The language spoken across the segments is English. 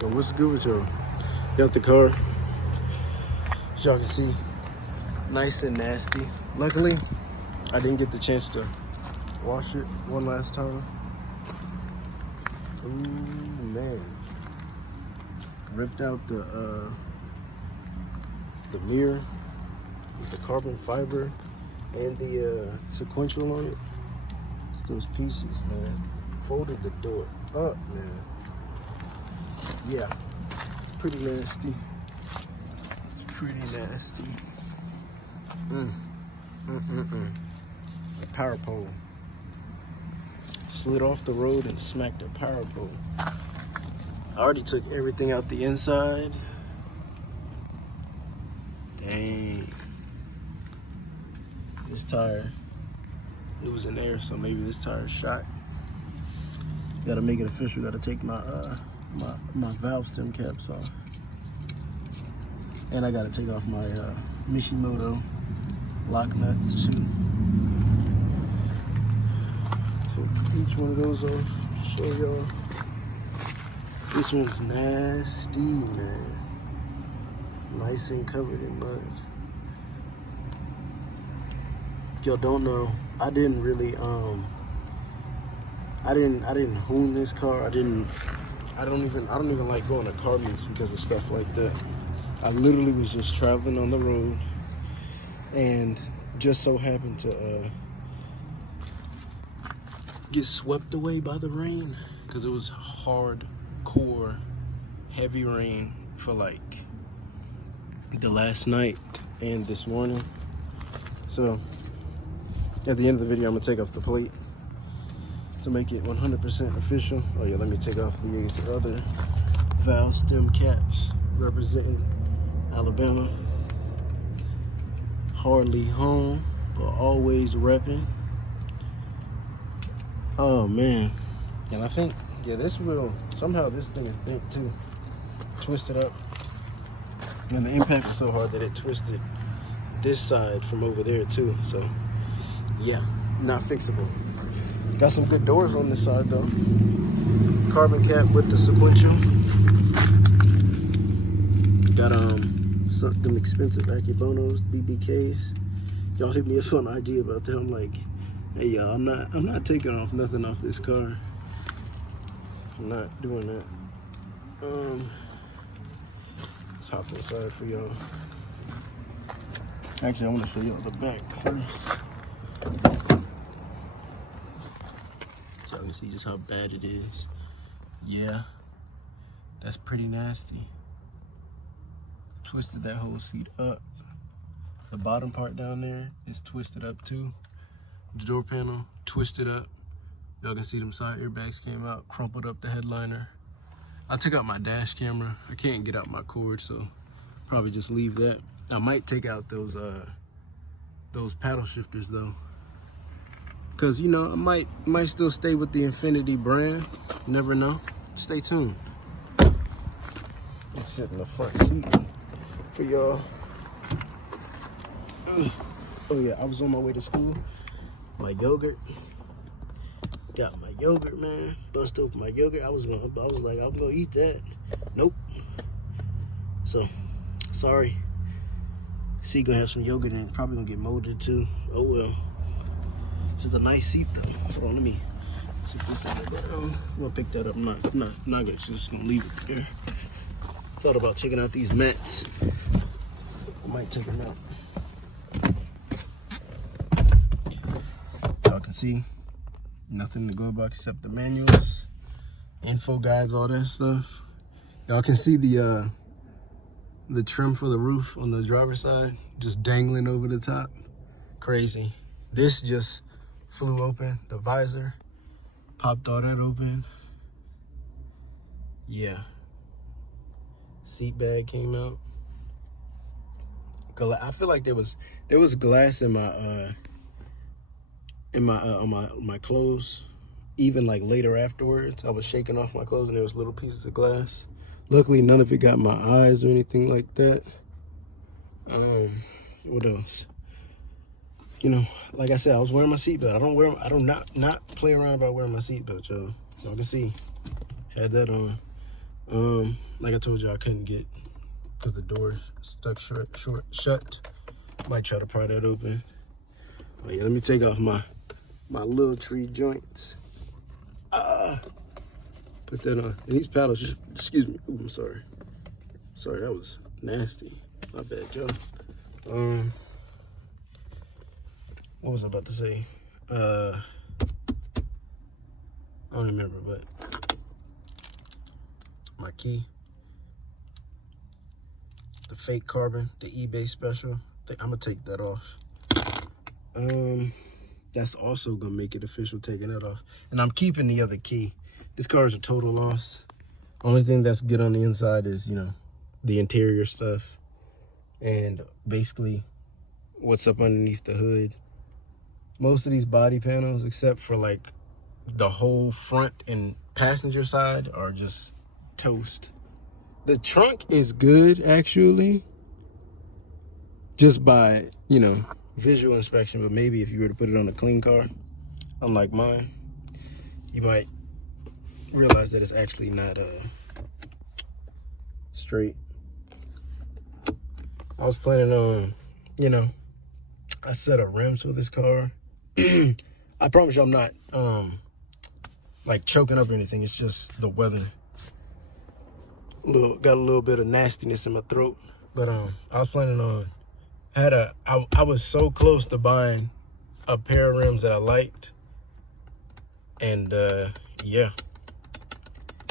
So what's good with y'all? Got the car, as y'all can see, nice and nasty. Luckily, I didn't get the chance to wash it one last time. Ooh, man. Ripped out the mirror with the carbon fiber and the sequential on it. Those pieces, man. Folded the door up, man. Yeah, it's pretty nasty. It's pretty nasty. The power pole. Slid off the road and smacked a power pole. I already took everything out the inside. Dang. This tire losing air, so maybe this tire is shot. Gotta make it official. Gotta take my my valve stem caps off, and I gotta take off my Mishimoto lock nuts too. Take each one of those off. Show y'all. This one's nasty, man. Nice and covered in mud. If y'all don't know, I didn't really I didn't hoon this car. I don't even like going to car meets because of stuff like that. I literally was just traveling on the road and just so happened to get swept away by the rain, because it was hardcore heavy rain for like the last night and this morning. So at the end of the video, I'm gonna take off the plate to make it 100% official. Oh yeah, let me take off these other valve stem caps representing Alabama. Hardly home, but always repping. Oh man. And I think, yeah, this wheel, somehow this thing is bent too. Twisted up. And the impact was so hard that it twisted this side from over there too. So yeah, not fixable. Got some good doors on this side though. Carbon cap with the sequential. Got some expensive Akibonos, BBKs. Y'all hit me up on IG about that. I'm like, hey y'all, I'm not taking off nothing off this car. I'm not doing that. Let's hop inside for y'all. Actually, I want to show y'all the back first. So you can see just how bad it is. Yeah, that's pretty nasty. Twisted that whole seat up. The bottom part down there is twisted up too. The door panel twisted up. Y'all can see them side airbags came out, crumpled up the headliner. I took out my dash camera. I can't get out my cord, so probably just leave that. I might take out those paddle shifters though, cause you know I might still stay with the Infiniti brand. Never know. Stay tuned. I'm sitting in the front seat for y'all. Oh yeah, I was on my way to school. My yogurt. Got my yogurt, man. Bust open my yogurt. I was like, I'm gonna eat that. Nope. So, sorry. See, gonna have some yogurt and probably gonna get molded too. Oh well. This is a nice seat though. Hold on, let me sit this in there. I'm gonna pick that up. I'm not gonna just gonna leave it there. Thought about taking out these mats. I might take them out. Y'all can see nothing in the glove box except the manuals, info guides, all that stuff. Y'all can see the trim for the roof on the driver's side just dangling over the top. Crazy. This just flew open. The visor popped all that open. Yeah. Seat bag came out. I feel like there was glass in my on my clothes. Even like later afterwards, I was shaking off my clothes and there was little pieces of glass. Luckily, none of it got my eyes or anything like that. What else? You know, like I said, I was wearing my seatbelt. I do not play around about wearing my seatbelt, y'all. Y'all can see, had that on. Like I told you, I couldn't get, because the door's stuck shut. Might try to pry that open. Oh yeah, let me take off my little tree joints. Put that on. And these paddles, just, excuse me. Ooh, I'm sorry. Sorry, that was nasty. My bad, Joe. What was I about to say? I don't remember, but my key, the fake carbon, the eBay special. I'm gonna take that off. That's also gonna make it official, taking that off. And I'm keeping the other key. This car is a total loss. Only thing that's good on the inside is, you know, the interior stuff and basically what's up underneath the hood. Most of these body panels, except for like the whole front and passenger side, are just toast. The trunk is good, actually, just by, you know, visual inspection. But maybe if you were to put it on a clean car, unlike mine, you might realize that it's actually not straight. I was planning on, you know, a set of rims for this car. I promise you I'm not like choking up or anything. It's just the weather. Got a little bit of nastiness in my throat. But I was planning on, I was so close to buying a pair of rims that I liked. And yeah.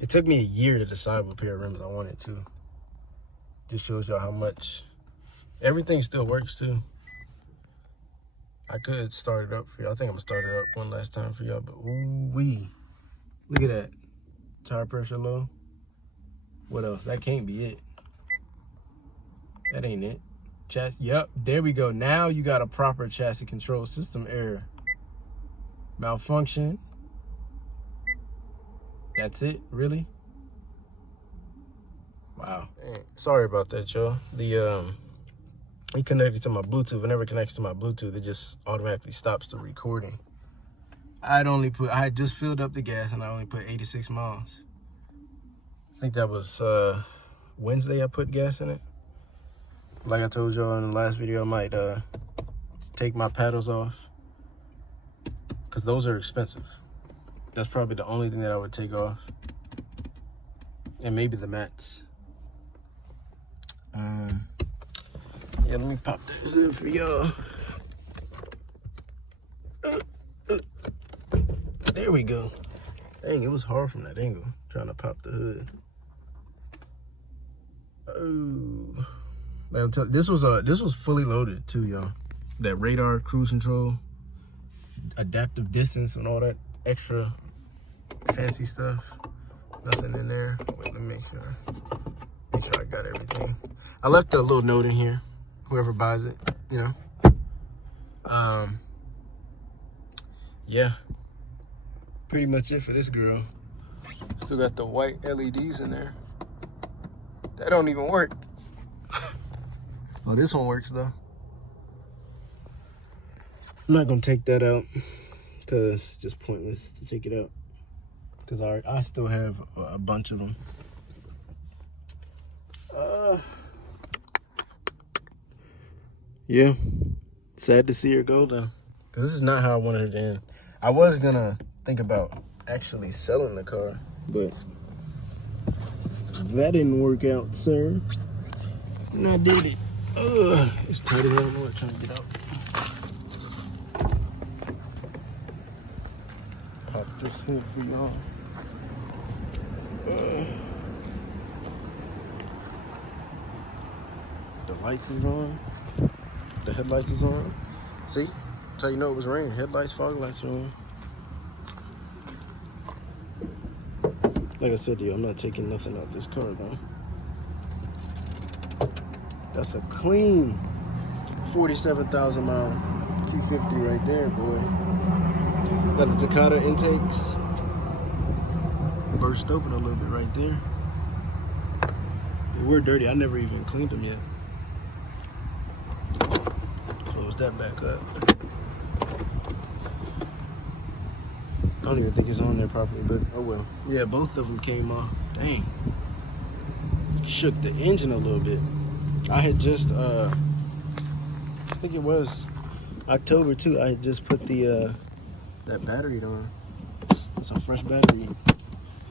It took me a year to decide what pair of rims I wanted to. Just shows y'all how much. Everything still works too. I could start it up for y'all. I think I'm gonna start it up one last time for y'all, but ooh-wee. Look at that. Tire pressure low. What else? That can't be it. That ain't it. Yep, there we go. Now you got a proper chassis control system error. Malfunction. That's it, really? Wow. Dang. Sorry about that, y'all. It connected to my Bluetooth. Whenever it connects to my Bluetooth, it just automatically stops the recording. I had just filled up the gas and I only put 86 miles. I think that was Wednesday I put gas in it. Like I told y'all in the last video, I might take my paddles off, because those are expensive. That's probably the only thing that I would take off. And maybe the mats. Yeah, let me pop the hood for y'all. There we go. Dang, it was hard from that angle, trying to pop the hood. Oh, this was fully loaded too, y'all. That radar, cruise control, adaptive distance, and all that extra fancy stuff. Nothing in there. Wait, let me make sure I got everything. I left a little note in here. Whoever buys it, you know. Yeah. Pretty much it for this girl. Still got the white LEDs in there. That don't even work. Oh, this one works though. I'm not gonna take that out because it's just pointless to take it out, because I still have a bunch of them. Yeah, sad to see her go though, because this is not how I wanted her to end. I was gonna think about actually selling the car, but that didn't work out, sir. And I did it. It's tight as hell. I don't know what I'm trying to get out. Pop this hood for y'all. The lights is on. The headlights is on. See? That's how you know it was raining. Headlights, fog lights are on. Like I said to you, I'm not taking nothing out this car though. That's a clean 47,000 mile Q50 right there, boy. Got the Takata intakes. Burst open a little bit right there. They were dirty. I never even cleaned them yet. Close that back up. I don't even think it's on there properly, but oh well. Yeah, both of them came off. Dang. shook the engine a little bit. I had just, I think it was October too. I had just put the that battery on. It's a fresh battery,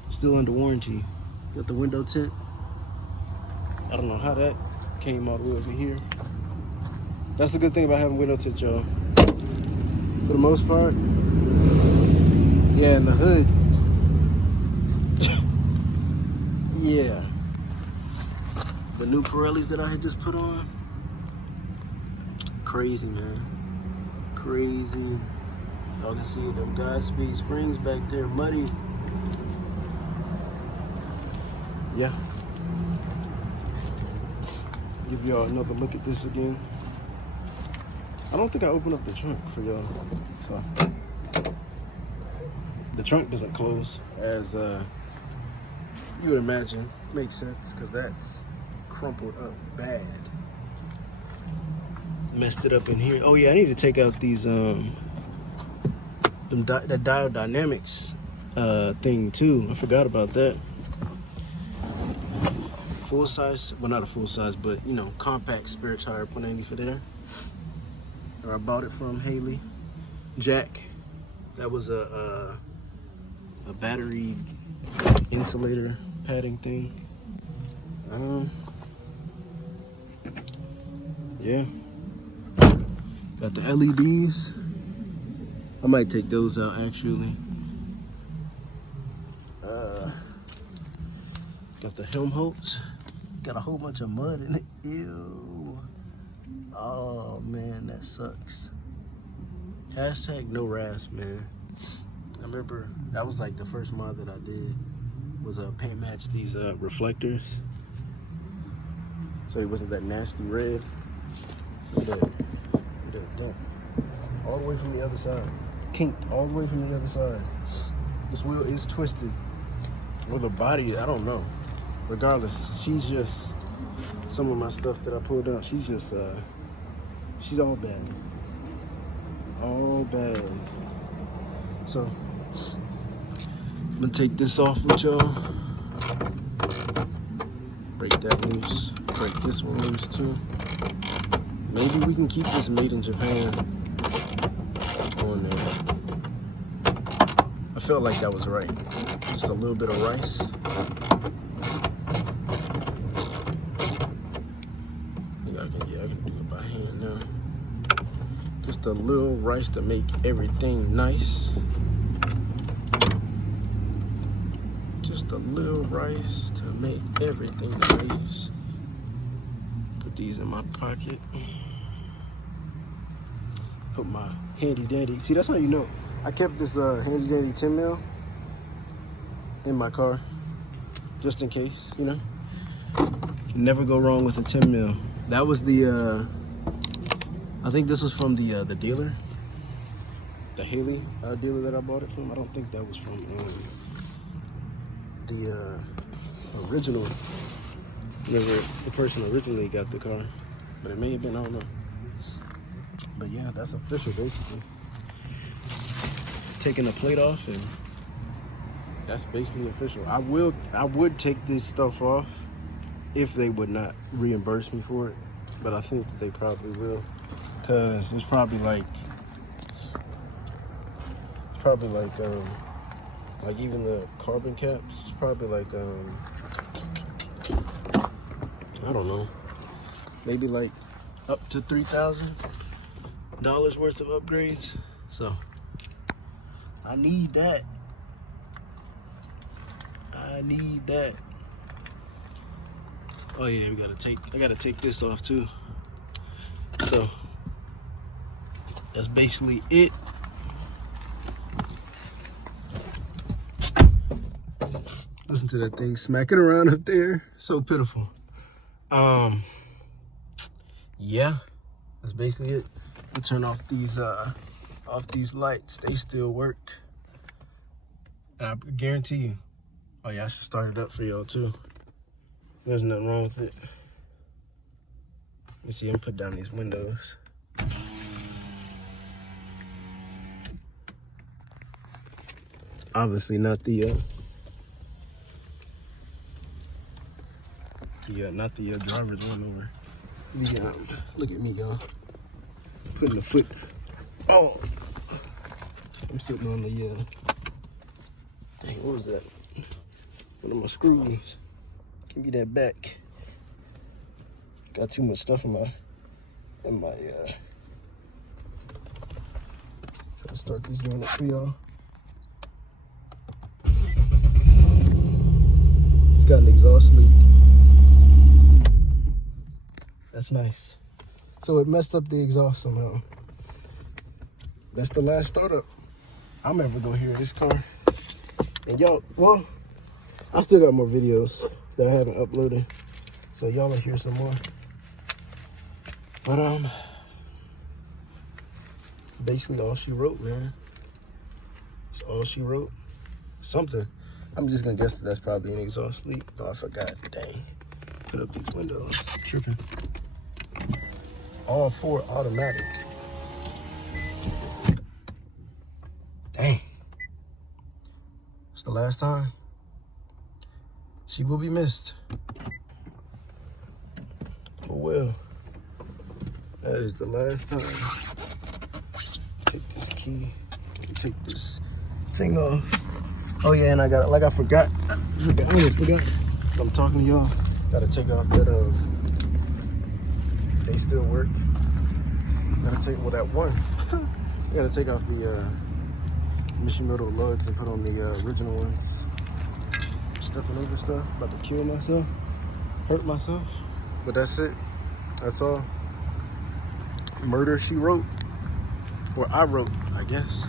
still under warranty. Got the window tint. I don't know how that came all the way over here. That's the good thing about having window tint, y'all. For the most part, yeah, in the hood, yeah. The new Pirellis that I had just put on, crazy, man, crazy. Y'all can see them Godspeed springs back there, muddy. Yeah. Give y'all another look at this again. I don't think I opened up the trunk for y'all. So the trunk doesn't close as you would imagine. Makes sense because that's crumpled up bad. Messed it up in here. Oh yeah, I need to take out these the dial dynamics thing too. I forgot about that. Full size, well not a full size, but you know, compact spare tire put in for there. Or I bought it from Haley. Jack. That was a battery insulator padding thing. Yeah. Got the LEDs. I might take those out actually. Got the Helmholtz. Got a whole bunch of mud in it. Ew. Oh man, that sucks. Hashtag no rasp, man. I remember that was like the first mod that I did was paint match these reflectors so it wasn't that nasty red. Look at that. Look at that dent. All the way from the other side. Kinked all the way from the other side. This wheel is twisted. Or the body, I don't know. Regardless, she's just, some of my stuff that I pulled out, she's just, she's all bad. All bad. So, I'm gonna take this off with y'all. Break that loose. Break this one loose too. Maybe we can keep this made in Japan on there. I felt like that was right. Just a little bit of rice. I can do it by hand now. Just a little rice to make everything nice. Just a little rice to make everything nice. Put these in my pocket. Put my handy dandy. See, that's how you know. I kept this handy dandy 10 mil in my car, just in case, you know. Never go wrong with a 10 mil. That was the, I think this was from the dealer, the Haley dealer that I bought it from. I don't think that was from the original, whoever the person originally got the car, but it may have been, I don't know. But yeah, that's official basically. Taking the plate off, and that's basically official. I would take this stuff off if they would not reimburse me for it, but I think that they probably will, because it's probably like even the carbon caps, it's probably like I don't know, maybe like up to $3,000 worth of upgrades. So I need that. I need that. Oh yeah, I gotta take this off too. So that's basically it. Listen to that thing smacking around up there. So pitiful. Yeah, that's basically it. I'll turn off these lights. They still work. I guarantee you. Oh yeah, I should start it up for y'all too. There's nothing wrong with it. Let me see him put down these windows. Obviously not the Yeah, not the driver's lawnmower. Look at me, y'all. Putting the foot. Oh, I'm sitting on the dang, what was that? One of my screws. Give me that back. Got too much stuff in my try to start this joint up for y'all. It's got an exhaust leak. That's nice. So it messed up the exhaust somehow. That's the last startup I'm ever gonna hear of this car. And y'all, well, I still got more videos that I haven't uploaded, so y'all will hear some more. But basically all she wrote, man. It's all she wrote. Something. I'm just gonna guess that that's probably an exhaust leak. Oh, I forgot. Dang. Put up these windows. Tripping. All 4 automatic. Dang. It's the last time. She will be missed. Oh well. That is the last time. Take this key. Take this thing off. Oh yeah, and I got, like I forgot. I almost forgot. I'm talking to y'all. Gotta take off that they still work. Gotta take, well, that one. Gotta take off the Mishimoto lugs and put on the original ones. Stepping over stuff, about to kill myself, hurt myself. But that's it. That's all. Murder, she wrote. Or I wrote, I guess.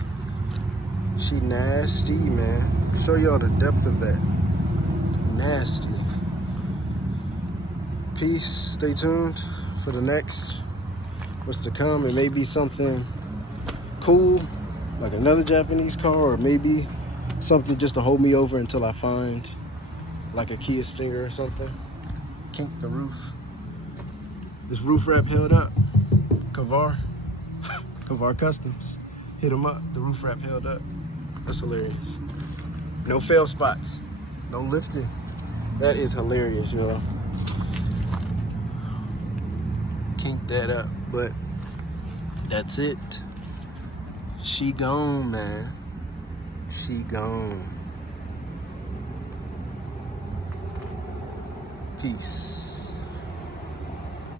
She nasty, man. Show y'all the depth of that. Nasty. Peace. Stay tuned for the next. What's to come. It may be something cool, like another Japanese car, or maybe something just to hold me over until I find like a Kia Stinger or something. Kink the roof. This roof wrap held up. COPART. COPART Customs. Hit them up. The roof wrap held up. That's hilarious. No fail spots. No lifting. That is hilarious, y'all. Kink that up. But that's it. She gone, man. She gone. Peace.